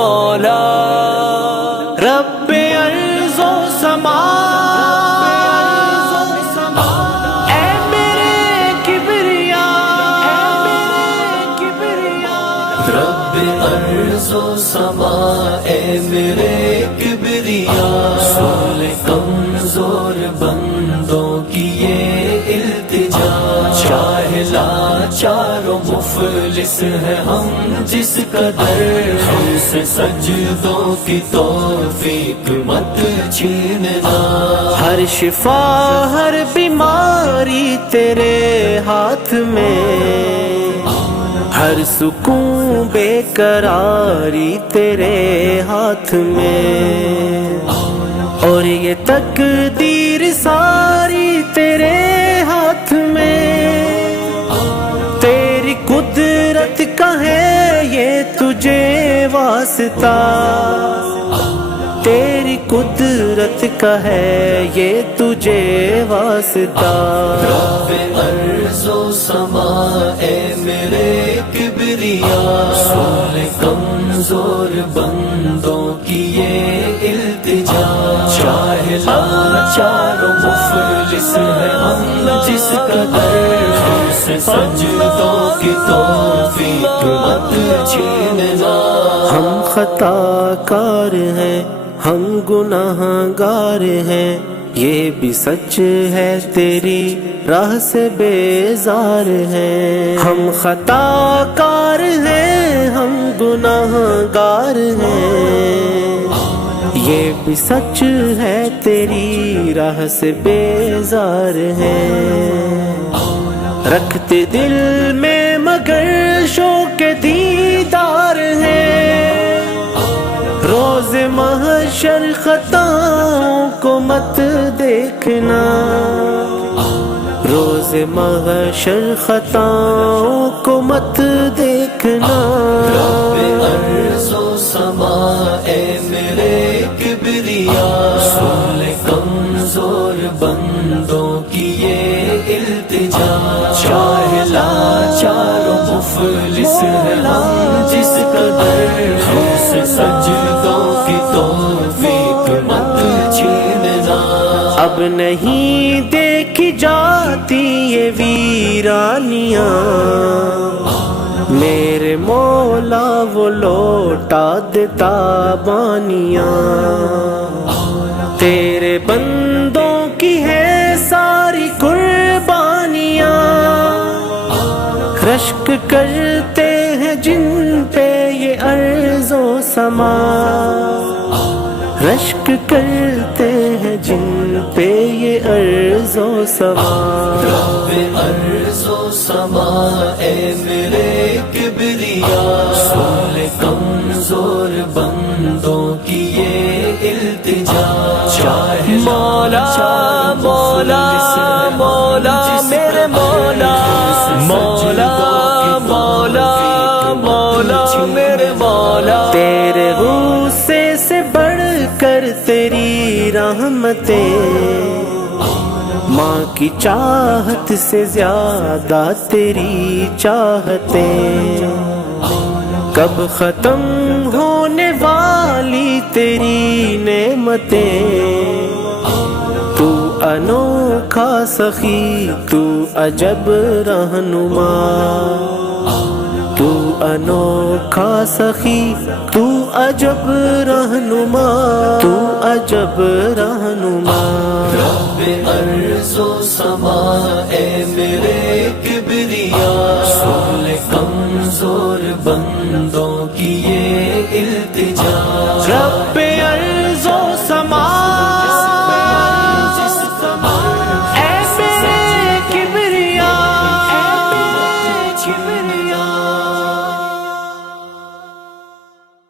مولا رب ارض و سما اے میرے کبریا رب ارض و سما اے میرے کبریا سول کمزور بندوں کی یہ التجا چاہے لاچار و مفلس ہے ہم جس قدر ہم سے سجدوں کی توفیق مت چھیننا ہر شفا ہر بیماری تیرے ہاتھ میں ہر سکون بے قراری تیرے ہاتھ میں اور یہ تقدیر ساری تیرے ہاتھ میں تیری قدرت کا ہے یہ تجھے واسطہ تیری قدرت کا ہے یہ تجھے واسطہ رب ارض و سما اے میرے کبریا سول کمزور بندوں کی یہ التجا چاہے لاچار و مفلس ہے ہم جس قدر ہم سے سجدوں کی توفیق مت چھیننا ہم خطا کار ہیں ہم گناہ گار ہیں یہ بھی سچ ہے تیری راہ سے بیزار ہیں ہم خطا کار ہیں ہم گناہ گار ہیں یہ بھی سچ ہے تیری راہ سے بیزار ہیں رکھتے دل میں مگر شوق دیدار ہے روز محشر خطاؤں کو مت دیکھنا روز محشر خطاؤں کو مت دیکھنا رب ارض و سما اے میرے کبریا سول کمزور بندوں کی یہ التجا چاہے لاچار و مفلس ہے ہم جس قدر ہم سے سجدوں کی توفیق مت چھیننا اب نہیں دیکھی جاتی یہ ویرانیاں میرے مولا وہ لوٹا دیتا بانیاں تیرے بندوں کی ہے ساری قربانیاں رشک کرتے ہیں جن پہ یہ ارض و سما رشک کرتے ہیں جن پہ یہ ارض و سما رب ارض و سما اے میرے کبریا سول کمزور بندوں کی یہ التجا چاہے مولا مولا مولا میرے مولا مولا مولا مولا میرے مولا تیرے غصے سے بڑھ کر تیری رحمتیں ماں کی چاہت سے زیادہ تیری چاہتیں کب ختم ہونے والی تیری نعمتیں تو انوکھا سخی تو عجب رہنما تو انوکھا سخی تو عجب رہنما تو عجب رہنما رب ارض و سما اے میرے کبریا سول کمزور بندوں کی یہ التجا رب ارض و سما